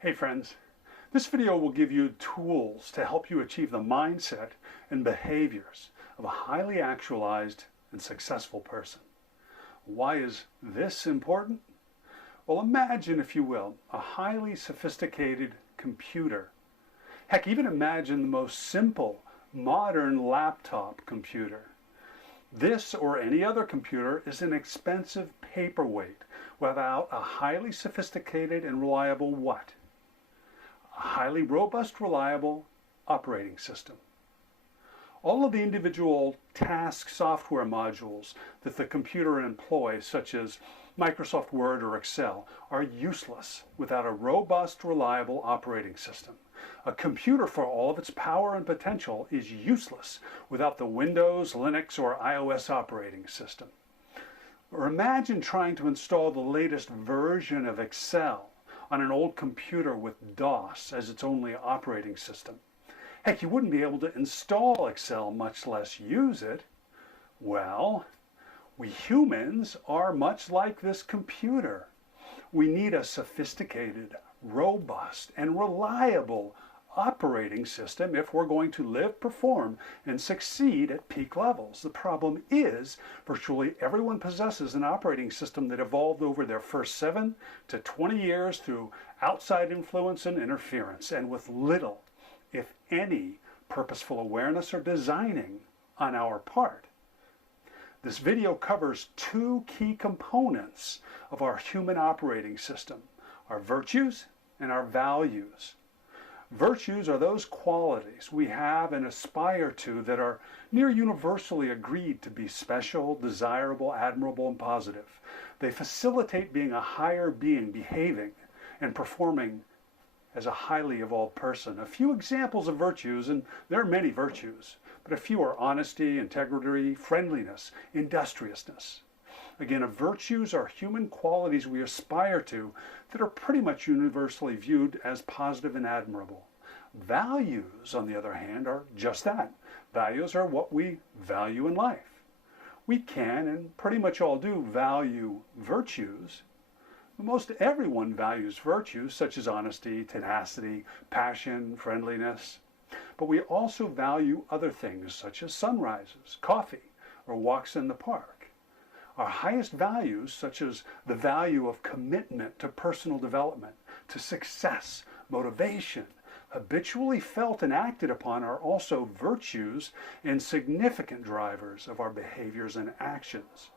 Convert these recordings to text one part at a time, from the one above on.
Hey friends, this video will give you tools to help you achieve the mindset and behaviors of a highly actualized and successful person. Why is this important? Well, imagine, if you will, a highly sophisticated computer. Heck, even imagine the most simple modern laptop computer. This or any other computer is an expensive paperweight without a highly sophisticated and reliable what? A highly robust, reliable operating system. All of the individual task software modules that the computer employs, such as Microsoft Word or Excel, are useless without a robust, reliable operating system. A computer, for all of its power and potential, is useless without the Windows, Linux, or iOS operating system. Or imagine trying to install the latest version of Excel on an old computer with DOS as its only operating system. Heck, you wouldn't be able to install Excel, much less use it. Well, we humans are much like this computer. We need a sophisticated, robust, and reliable operating system if we're going to live, perform, and succeed at peak levels. The problem is virtually everyone possesses an operating system that evolved over their first 7 to 20 years through outside influence and interference, and with little, if any, purposeful awareness or designing on our part. This video covers 2 key components of our human operating system: our virtues and our values. Virtues are those qualities we have and aspire to that are near universally agreed to be special, desirable, admirable, and positive. They facilitate being a higher being, behaving and performing as a highly evolved person. A few examples of virtues, and there are many virtues, but a few are honesty, integrity, friendliness, industriousness. Again, virtues are human qualities we aspire to that are pretty much universally viewed as positive and admirable. Values, on the other hand, are just that. Values are what we value in life. We can, and pretty much all do, value virtues. Most everyone values virtues such as honesty, tenacity, passion, friendliness. But we also value other things such as sunrises, coffee, or walks in the park. Our highest values, such as the value of commitment to personal development, to success, motivation, habitually felt and acted upon, are also virtues and significant drivers of our behaviors and actions.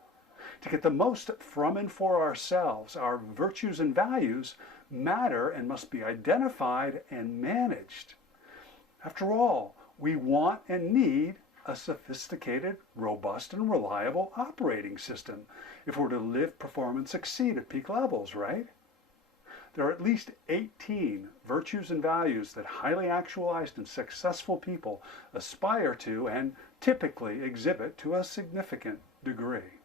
To get the most from and for ourselves, our virtues and values matter and must be identified and managed. After all, we want and need a sophisticated, robust, and reliable operating system if we're to live, perform, and succeed at peak levels, right? There are at least 18 virtues and values that highly actualized and successful people aspire to and typically exhibit to a significant degree.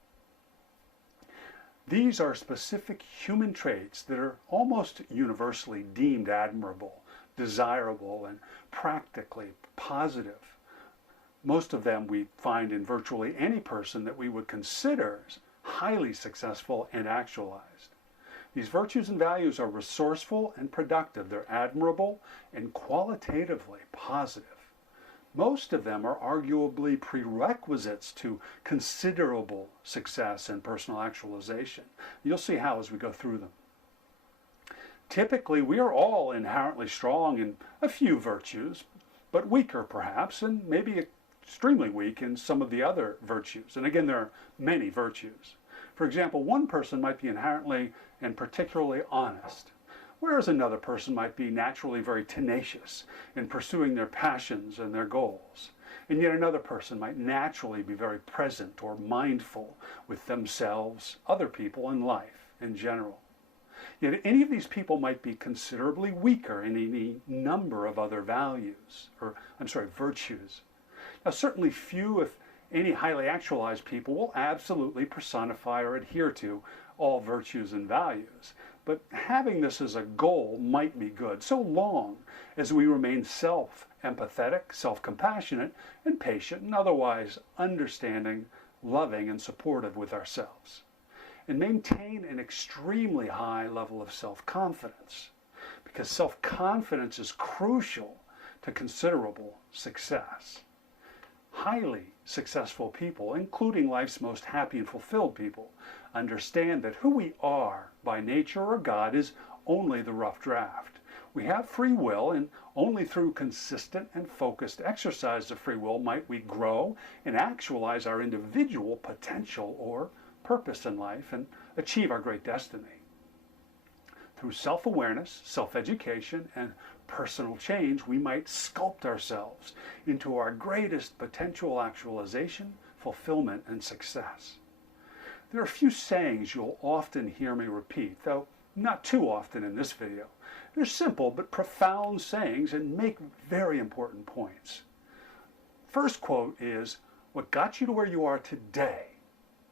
These are specific human traits that are almost universally deemed admirable, desirable, and practically positive. Most of them we find in virtually any person that we would consider highly successful and actualized. These virtues and values are resourceful and productive. They're admirable and qualitatively positive. Most of them are arguably prerequisites to considerable success and personal actualization. You'll see how as we go through them. Typically, we are all inherently strong in a few virtues, but weaker perhaps, and maybe extremely weak in some of the other virtues. And again, there are many virtues. For example, one person might be inherently and particularly honest, whereas another person might be naturally very tenacious in pursuing their passions and their goals. And yet another person might naturally be very present or mindful with themselves, other people, and life in general. Yet any of these people might be considerably weaker in any number of other virtues. Now, certainly few, if any, highly actualized people will absolutely personify or adhere to all virtues and values. But having this as a goal might be good, so long as we remain self-empathetic, self-compassionate, and patient, and otherwise understanding, loving, and supportive with ourselves. And maintain an extremely high level of self-confidence. because self-confidence is crucial to considerable success. Highly successful people, including life's most happy and fulfilled people, understand that who we are by nature or God is only the rough draft. We have free will, and only through consistent and focused exercise of free will might we grow and actualize our individual potential or purpose in life and achieve our great destiny. Through self-awareness, self-education, and personal change, we might sculpt ourselves into our greatest potential actualization, fulfillment, and success. There are a few sayings you'll often hear me repeat, though not too often in this video. They're simple but profound sayings and make very important points. First quote is, "What got you to where you are today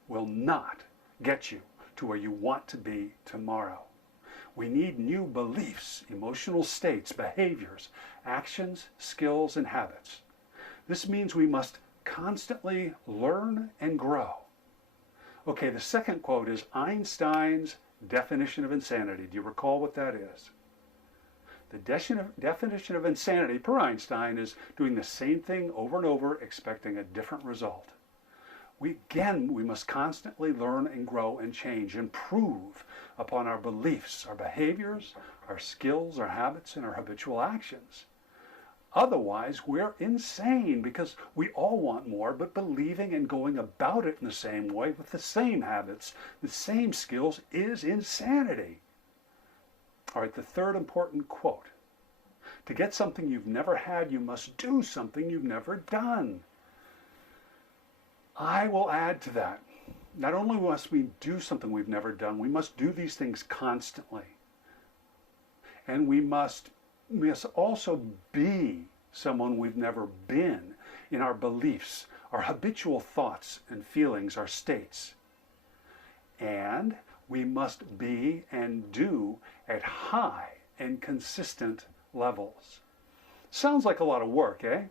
will not get you to where you want to be tomorrow." We need new beliefs, emotional states, behaviors, actions, skills, and habits. This means we must constantly learn and grow. Okay, the second quote is Einstein's definition of insanity. Do you recall what that is? The definition of insanity per Einstein is doing the same thing over and over, expecting a different result. We must constantly learn and grow and change, improve upon our beliefs, our behaviors, our skills, our habits, and our habitual actions. Otherwise, we're insane because we all want more, but believing and going about it in the same way with the same habits, the same skills is insanity. All right, the third important quote. To get something you've never had, you must do something you've never done. I will add to that. Not only must we do something we've never done, we must do these things constantly. And we must also be someone we've never been in our beliefs, our habitual thoughts and feelings, our states. And we must be and do at high and consistent levels. Sounds like a lot of work, eh?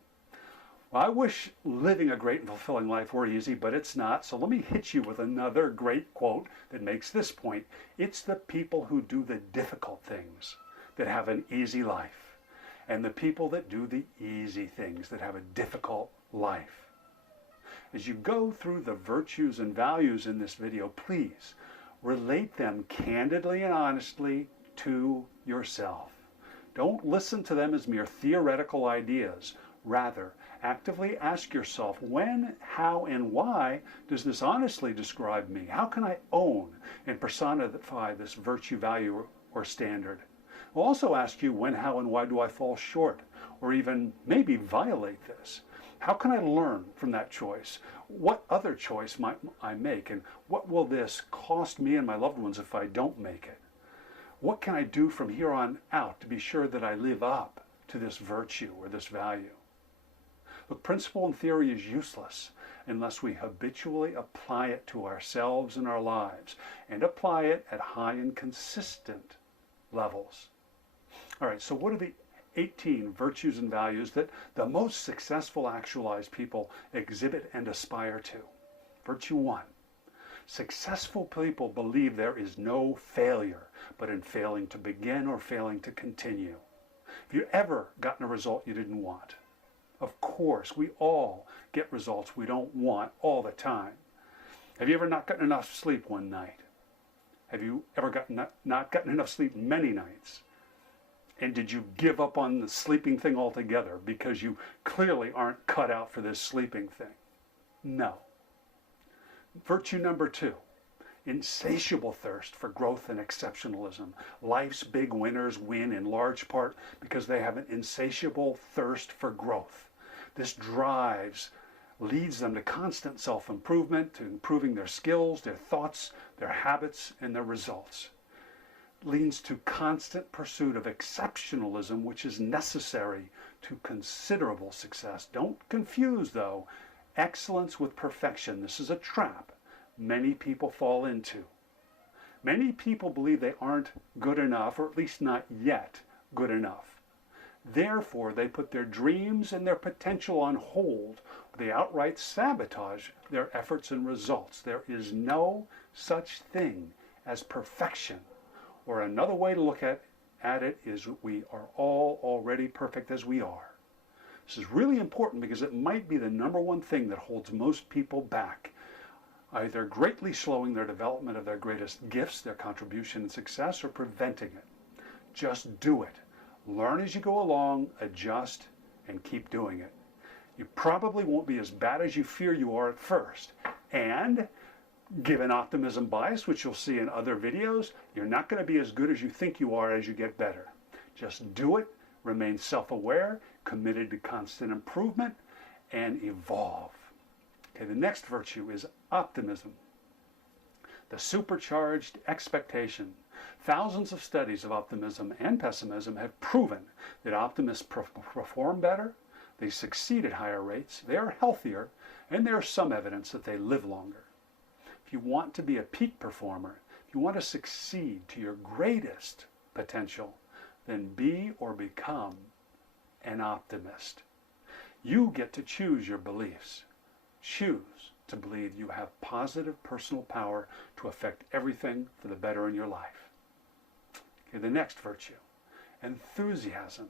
Well, I wish living a great and fulfilling life were easy, but it's not. So let me hit you with another great quote that makes this point. It's the people who do the difficult things that have an easy life, and the people that do the easy things that have a difficult life. As you go through the virtues and values in this video, please relate them candidly and honestly to yourself. Don't listen to them as mere theoretical ideas. Rather, actively ask yourself, when, how, and why does this honestly describe me? How can I own and personify this virtue, value, or standard? We'll also ask you, when, how, and why do I fall short, or even maybe violate this? How can I learn from that choice? What other choice might I make, and what will this cost me and my loved ones if I don't make it? What can I do from here on out to be sure that I live up to this virtue or this value? Look, principle and theory is useless unless we habitually apply it to ourselves and our lives, and apply it at high and consistent levels. All right, so what are the 18 virtues and values that the most successful actualized people exhibit and aspire to? Virtue 1. Successful people believe there is no failure but in failing to begin or failing to continue. Have you ever gotten a result you didn't want? Of course, we all get results we don't want all the time. Have you ever not gotten enough sleep one night? Have you ever not gotten enough sleep many nights? And did you give up on the sleeping thing altogether because you clearly aren't cut out for this sleeping thing? No. Virtue number 2, insatiable thirst for growth and exceptionalism. Life's big winners win in large part because they have an insatiable thirst for growth. This leads them to constant self-improvement, to improving their skills, their thoughts, their habits, and their results. Leads to constant pursuit of exceptionalism, which is necessary to considerable success. Don't confuse, though, excellence with perfection. This is a trap many people fall into. Many people believe they aren't good enough, or at least not yet good enough. Therefore, they put their dreams and their potential on hold. They outright sabotage their efforts and results. There is no such thing as perfection, or another way to look at at it is we are all already perfect as we are. This is really important because it might be the number one thing that holds most people back, either greatly slowing their development of their greatest gifts, their contribution and success, or preventing it. Just do it. Learn as you go along, adjust, and keep doing it. You probably won't be as bad as you fear you are at first. And given optimism bias, which you'll see in other videos, you're not going to be as good as you think you are as you get better. Just do it, remain self-aware, committed to constant improvement, and evolve. Okay, the next virtue is optimism. The supercharged expectation. Thousands of studies of optimism and pessimism have proven that optimists perform better, they succeed at higher rates, they are healthier, and there is some evidence that they live longer. If you want to be a peak performer, if you want to succeed to your greatest potential, then be or become an optimist. You get to choose your beliefs. Choose to believe you have positive personal power to affect everything for the better in your life. Okay, the next virtue, enthusiasm.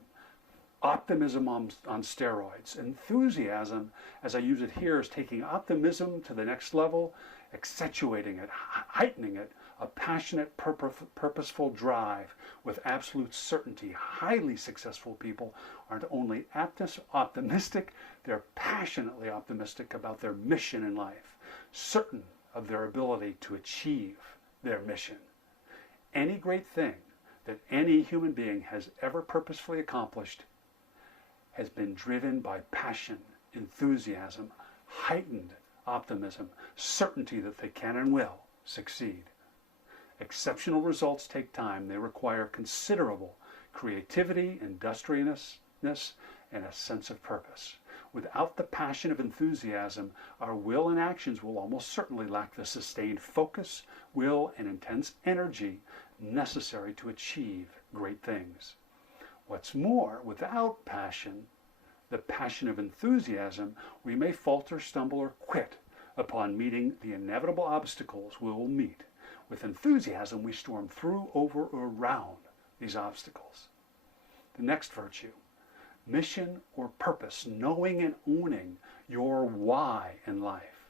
Optimism on steroids. Enthusiasm, as I use it here, is taking optimism to the next level, accentuating it, heightening it, a passionate, purposeful drive with absolute certainty. Highly successful people aren't only optimistic, they're passionately optimistic about their mission in life, certain of their ability to achieve their mission. Any great thing that any human being has ever purposefully accomplished has been driven by passion, enthusiasm, heightened optimism, certainty that they can and will succeed. Exceptional results take time. They require considerable creativity, industriousness, and a sense of purpose. Without the passion of enthusiasm, our will and actions will almost certainly lack the sustained focus, will, and intense energy necessary to achieve great things. What's more, without passion, the passion of enthusiasm, we may falter, stumble, or quit upon meeting the inevitable obstacles we will meet. With enthusiasm, we storm through, over, or around these obstacles. The next virtue, mission or purpose, knowing and owning your why in life.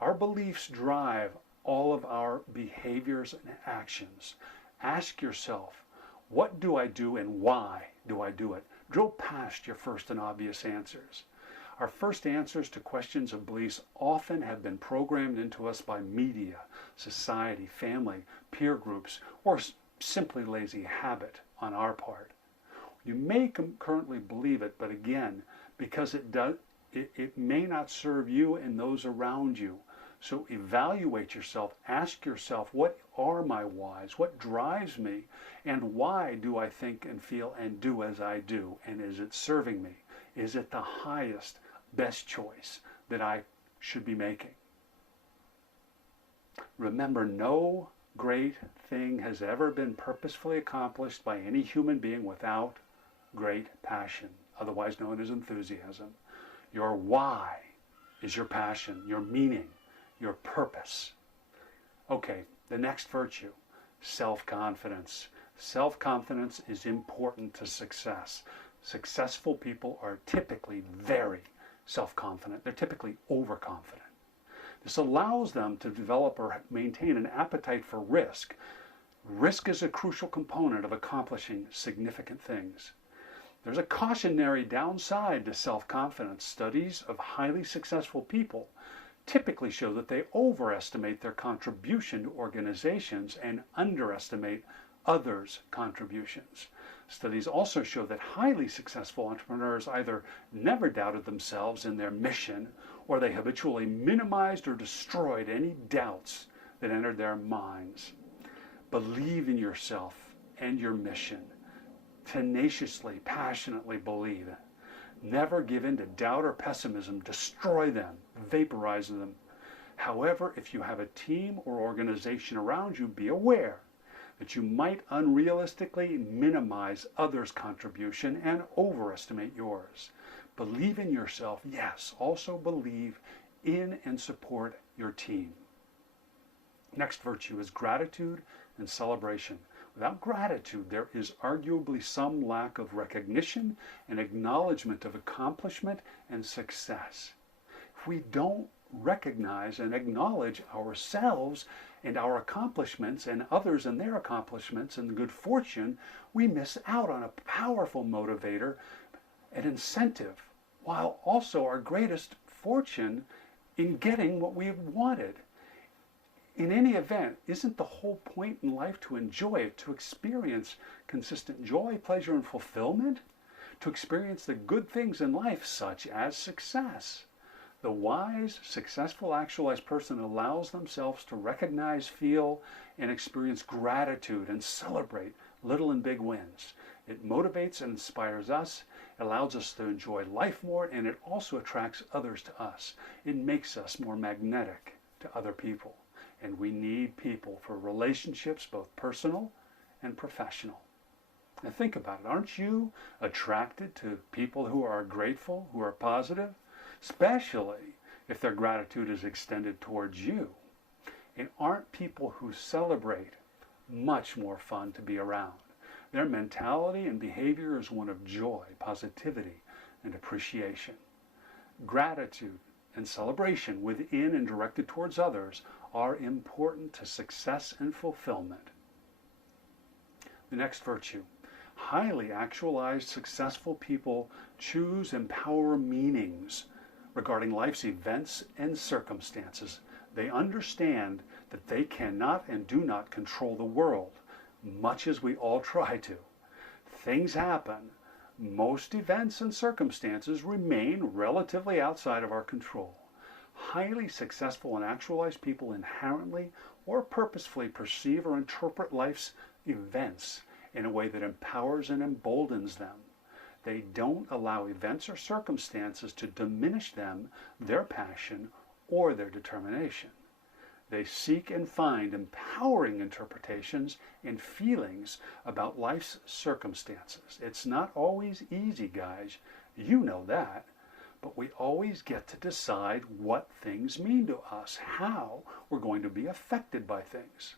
Our beliefs drive all of our behaviors and actions. Ask yourself, what do I do and why do I do it? Drill past your first and obvious answers. Our first answers to questions of beliefs often have been programmed into us by media, society, family, peer groups, or simply lazy habit on our part. You may currently believe it, but again, because it may not serve you and those around you. So evaluate yourself, ask yourself, what are my whys? What drives me? And why do I think and feel and do as I do? And is it serving me? Is it the highest, best choice that I should be making? Remember, no great thing has ever been purposefully accomplished by any human being without great passion, otherwise known as enthusiasm. Your why is your passion, your meaning, your purpose. Okay, the next virtue, self-confidence. Self-confidence is important to success. Successful people are typically very self-confident. They're typically overconfident. This allows them to develop or maintain an appetite for risk. Risk is a crucial component of accomplishing significant things. There's a cautionary downside to self-confidence. Studies of highly successful people typically show that they overestimate their contribution to organizations and underestimate others' contributions. Studies also show that highly successful entrepreneurs either never doubted themselves in their mission, or they habitually minimized or destroyed any doubts that entered their minds. Believe in yourself and your mission. Tenaciously, passionately believe it. Never give in to doubt or pessimism. Destroy them, vaporize them. However, if you have a team or organization around you, be aware that you might unrealistically minimize others' contribution and overestimate yours. Believe in yourself, yes. Also believe in and support your team. Next virtue is gratitude and celebration. Without gratitude, there is arguably some lack of recognition and acknowledgement of accomplishment and success. If we don't recognize and acknowledge ourselves and our accomplishments and others and their accomplishments and good fortune, we miss out on a powerful motivator and incentive, while also our greatest fortune in getting what we have wanted. In any event, isn't the whole point in life to enjoy it, to experience consistent joy, pleasure, and fulfillment? To experience the good things in life, such as success. The wise, successful, actualized person allows themselves to recognize, feel, and experience gratitude and celebrate little and big wins. It motivates and inspires us, allows us to enjoy life more, and it also attracts others to us. It makes us more magnetic to other people. And we need people for relationships, both personal and professional. And think about it. Aren't you attracted to people who are grateful, who are positive? Especially if their gratitude is extended towards you. And aren't people who celebrate much more fun to be around? Their mentality and behavior is one of joy, positivity, and appreciation. Gratitude and celebration within and directed towards others are important to success and fulfillment. The next virtue. Highly actualized, successful people choose and power meanings regarding life's events and circumstances. They understand that they cannot and do not control the world, much as we all try to. Things happen. Most events and circumstances remain relatively outside of our control. Highly successful and actualized people inherently or purposefully perceive or interpret life's events in a way that empowers and emboldens them. They don't allow events or circumstances to diminish them, their passion, or their determination. They seek and find empowering interpretations and feelings about life's circumstances. It's not always easy, guys. You know that. But we always get to decide what things mean to us, how we're going to be affected by things.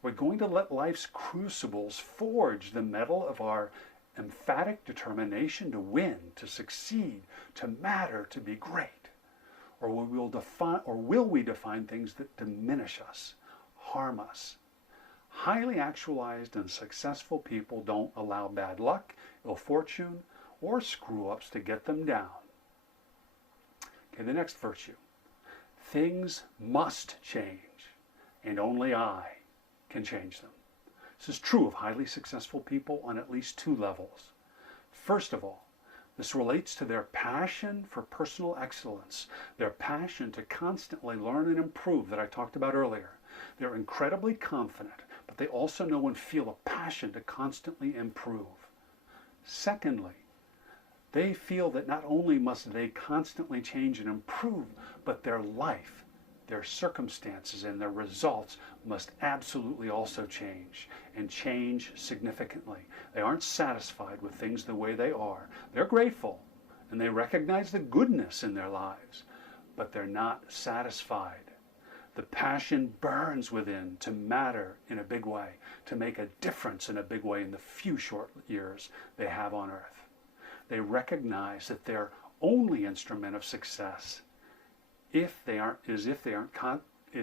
We're going to let life's crucibles forge the metal of our emphatic determination to win, to succeed, to matter, to be great. Or will we define things that diminish us, harm us? Highly actualized and successful people don't allow bad luck, ill fortune, or screw-ups to get them down. Okay, the next virtue. Things must change, and only I can change them. This is true of highly successful people on at least two levels. First of all, this relates to their passion for personal excellence, their passion to constantly learn and improve that I talked about earlier. They're incredibly confident, but they also know and feel a passion to constantly improve. Secondly, they feel that not only must they constantly change and improve, but their life, their circumstances, and their results must absolutely also change, and change significantly. They aren't satisfied with things the way they are. They're grateful, and they recognize the goodness in their lives, but they're not satisfied. The passion burns within to matter in a big way, to make a difference in a big way in the few short years they have on earth. They recognize that their only instrument of success, is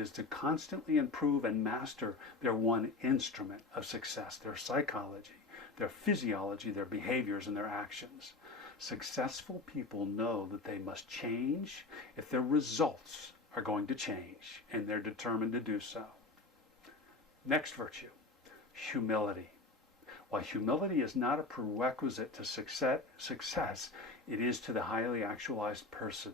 to constantly improve and master their one instrument of success, their psychology, their physiology, their behaviors, and their actions. Successful people know that they must change if their results are going to change, and they're determined to do so. Next virtue, humility. While humility is not a prerequisite to success, it is to the highly actualized person.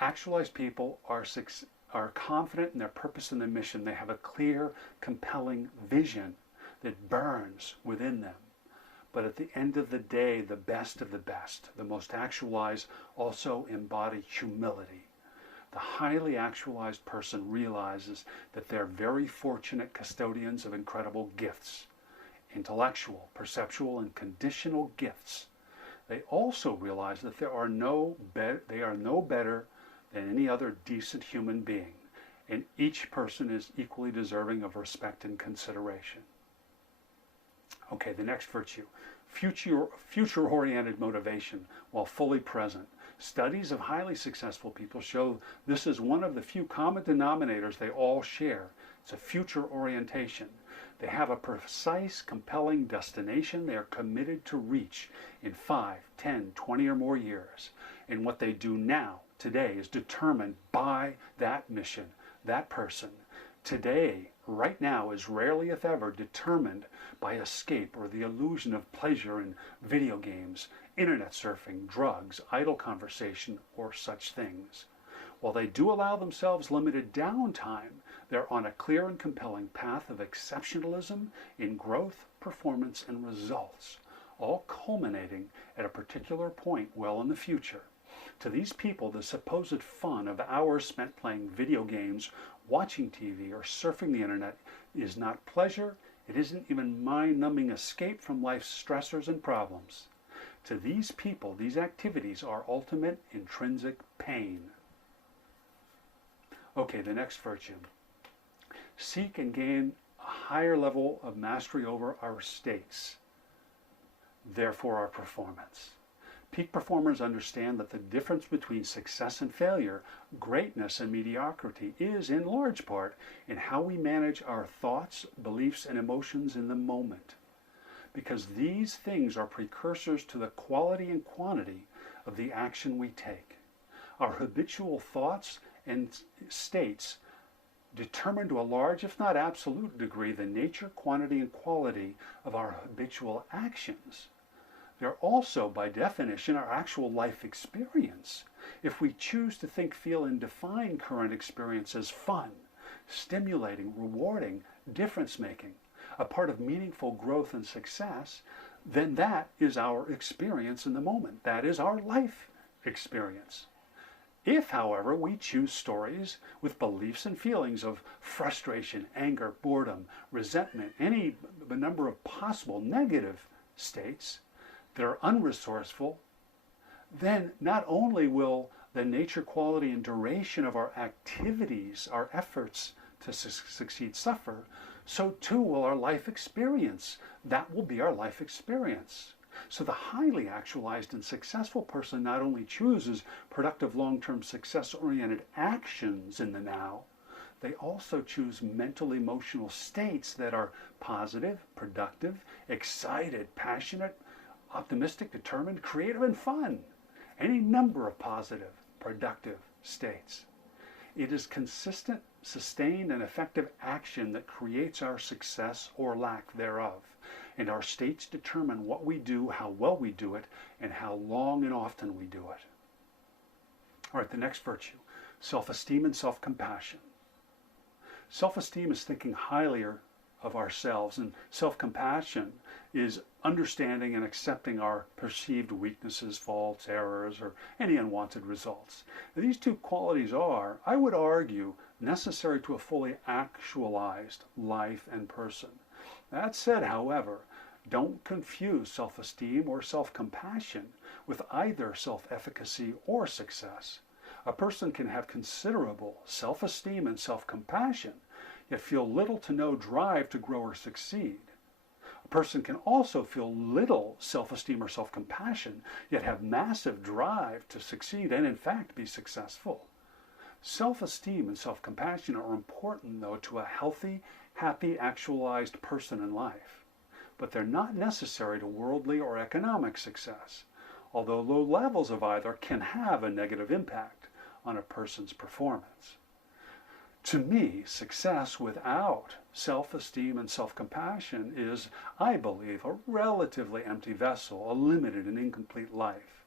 Actualized people are confident in their purpose and their mission. They have a clear, compelling vision that burns within them. But at the end of the day, the best of the best, the most actualized, also embody humility. The highly actualized person realizes that they're very fortunate custodians of incredible gifts. Intellectual, perceptual, and conditional gifts. They also realize that they are no better than any other decent human being, and each person is equally deserving of respect and consideration. Okay, the next virtue, future-oriented motivation while fully present. Studies of highly successful people show this is one of the few common denominators they all share. It's a future orientation. They have a precise, compelling destination they are committed to reach in 5, 10, 20 or more years. And what they do now, today, is determined by that mission, that person. Today, right now, is rarely if ever determined by escape or the illusion of pleasure in video games, internet surfing, drugs, idle conversation, or such things. While they do allow themselves limited downtime, they're on a clear and compelling path of exceptionalism in growth, performance, and results, all culminating at a particular point well in the future. To these people, the supposed fun of hours spent playing video games, watching TV, or surfing the internet is not pleasure. It isn't even mind-numbing escape from life's stressors and problems. To these people, these activities are ultimate intrinsic pain. Okay, the next virtue. Seek and gain a higher level of mastery over our states, therefore our performance. Peak performers understand that the difference between success and failure, greatness and mediocrity is, in large part, in how we manage our thoughts, beliefs, and emotions in the moment. Because these things are precursors to the quality and quantity of the action we take. Our habitual thoughts and states determine to a large, if not absolute degree, the nature, quantity, and quality of our habitual actions. They're also, by definition, our actual life experience. If we choose to think, feel, and define current experience as fun, stimulating, rewarding, difference-making, a part of meaningful growth and success, then that is our experience in the moment. That is our life experience. If, however, we choose stories with beliefs and feelings of frustration, anger, boredom, resentment, any number of possible negative states that are unresourceful, then not only will the nature, quality, and duration of our activities, our efforts to succeed suffer, so too will our life experience. That will be our life experience. So the highly actualized and successful person not only chooses productive long-term success-oriented actions in the now, they also choose mental emotional states that are positive, productive, excited, passionate, optimistic, determined, creative, and fun. Any number of positive, productive states. It is consistent, sustained, and effective action that creates our success or lack thereof. And our states determine what we do, how well we do it, and how long and often we do it. All right, the next virtue, self-esteem and self-compassion. Self-esteem is thinking highly of ourselves, and self-compassion is understanding and accepting our perceived weaknesses, faults, errors, or any unwanted results. Now, these two qualities are, I would argue, necessary to a fully actualized life and person. That said, however, don't confuse self-esteem or self-compassion with either self-efficacy or success. A person can have considerable self-esteem and self-compassion, yet feel little to no drive to grow or succeed. A person can also feel little self-esteem or self-compassion, yet have massive drive to succeed and in fact be successful. Self-esteem and self-compassion are important, though, to a healthy, happy, actualized person in life. But they're not necessary to worldly or economic success, although low levels of either can have a negative impact on a person's performance. To me, success without self-esteem and self-compassion is, I believe, a relatively empty vessel, a limited and incomplete life.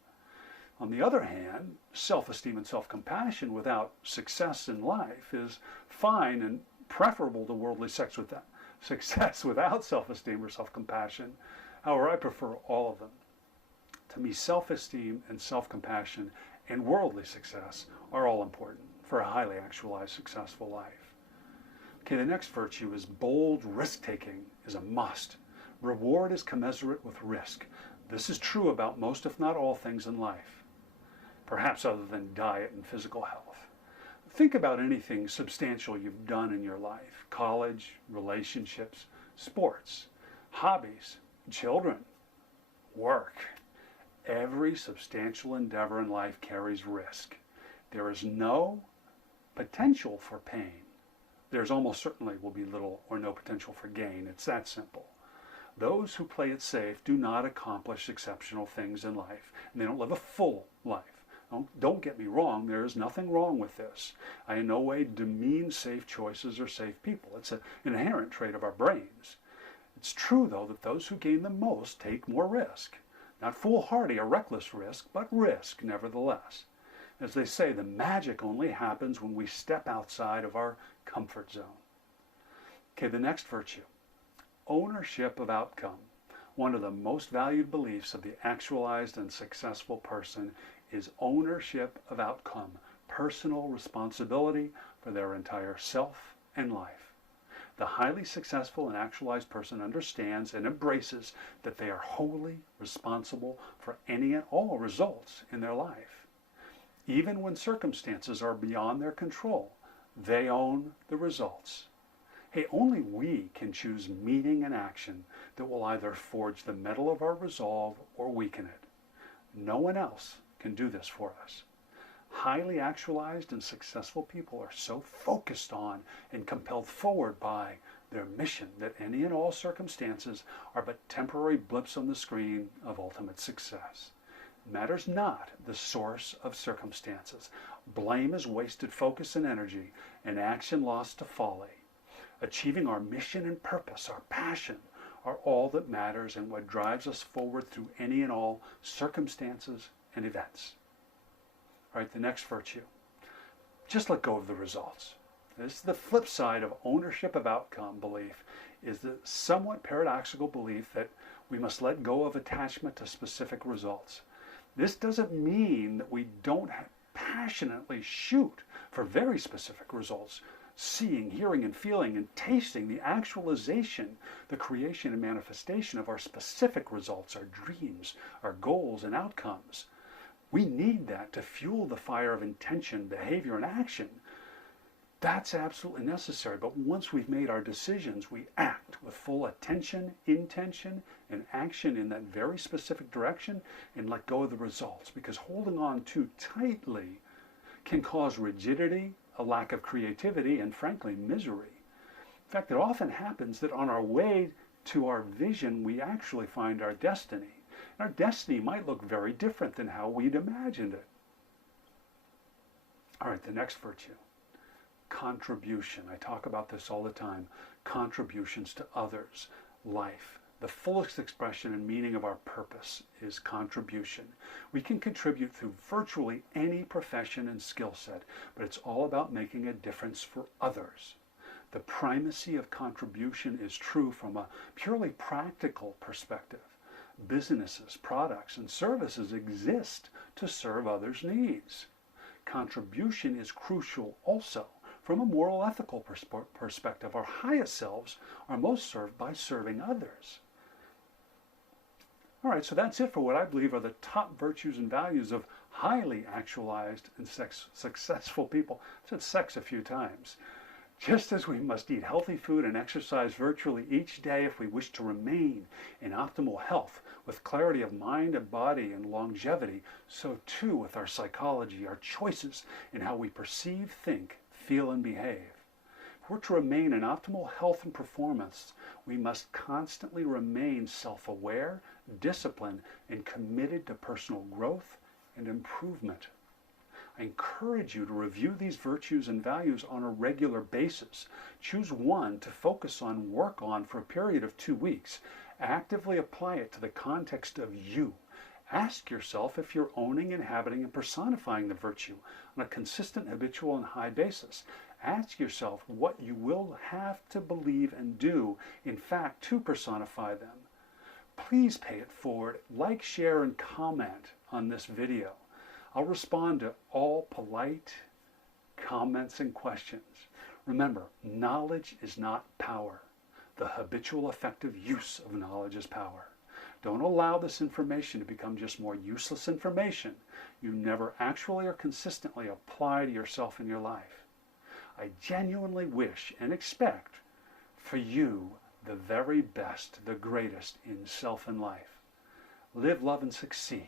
On the other hand, self-esteem and self-compassion without success in life is fine and preferable to worldly success without self-esteem or self-compassion. However, I prefer all of them. To me, self-esteem and self-compassion and worldly success are all important for a highly actualized, successful life. Okay, the next virtue is bold risk-taking is a must. Reward is commensurate with risk. This is true about most, if not all, things in life, perhaps other than diet and physical health. Think about anything substantial you've done in your life: college, relationships, sports. hobbies, children, work. Every substantial endeavor in life carries risk. There is no potential for pain. There's almost certainly will be little or no potential for gain. It's that simple. Those who play it safe do not accomplish exceptional things in life, and they don't live a full life. Don't get me wrong, there is nothing wrong with this. I in no way demean safe choices or safe people. It's an inherent trait of our brains. It's true, though, that those who gain the most take more risk. Not foolhardy or reckless risk, but risk nevertheless. As they say, the magic only happens when we step outside of our comfort zone. Okay, the next virtue. Ownership of outcome. One of the most valued beliefs of the actualized and successful person is ownership of outcome, personal responsibility for their entire self and life. The highly successful and actualized person understands and embraces that they are wholly responsible for any and all results in their life. Even when circumstances are beyond their control, they own the results. Hey, only we can choose meaning and action that will either forge the metal of our resolve or weaken it. No one else can do this for us. Highly actualized and successful people are so focused on and compelled forward by their mission that any and all circumstances are but temporary blips on the screen of ultimate success. It matters not the source of circumstances. Blame is wasted focus and energy, and action lost to folly. Achieving our mission and purpose, our passion, are all that matters and what drives us forward through any and all circumstances and events. All right, the next virtue. Just let go of the results. This is the flip side of ownership of outcome belief, is the somewhat paradoxical belief that we must let go of attachment to specific results. This doesn't mean that we don't passionately shoot for very specific results, seeing, hearing, and feeling and tasting the actualization, the creation and manifestation of our specific results, our dreams, our goals, and outcomes. We need that to fuel the fire of intention, behavior, and action. That's absolutely necessary. But once we've made our decisions, we act with full attention, intention, and action in that very specific direction and let go of the results. Because holding on too tightly can cause rigidity, a lack of creativity, and frankly, misery. In fact, it often happens that on our way to our vision, we actually find our destiny. Our destiny might look very different than how we'd imagined it. All right, the next virtue. Contribution. I talk about this all the time. Contributions to others, life. The fullest expression and meaning of our purpose is contribution. We can contribute through virtually any profession and skill set, but it's all about making a difference for others. The primacy of contribution is true from a purely practical perspective. Businesses, products, and services exist to serve others' needs. Contribution is crucial also from a moral ethical perspective. Our highest selves are most served by serving others. All right, so that's it for what I believe are the top virtues and values of highly actualized and successful people. I said sex a few times. Just as we must eat healthy food and exercise virtually each day if we wish to remain in optimal health with clarity of mind and body and longevity, so too with our psychology, our choices in how we perceive, think, feel, and behave. If we're to remain in optimal health and performance, we must constantly remain self-aware, disciplined, and committed to personal growth and improvement. I encourage you to review these virtues and values on a regular basis. Choose one to focus on, work on for a period of 2 weeks. Actively apply it to the context of you. Ask yourself if you're owning, inhabiting, and personifying the virtue on a consistent, habitual, and high basis. Ask yourself what you will have to believe and do, in fact, to personify them. Please pay it forward. Like, share, and comment on this video. I'll respond to all polite comments and questions. Remember, knowledge is not power. The habitual effective use of knowledge is power. Don't allow this information to become just more useless information you never actually or consistently apply to yourself in your life. I genuinely wish and expect for you the very best, the greatest in self and life. Live, love, and succeed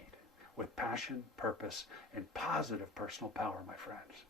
with passion, purpose, and positive personal power, my friends.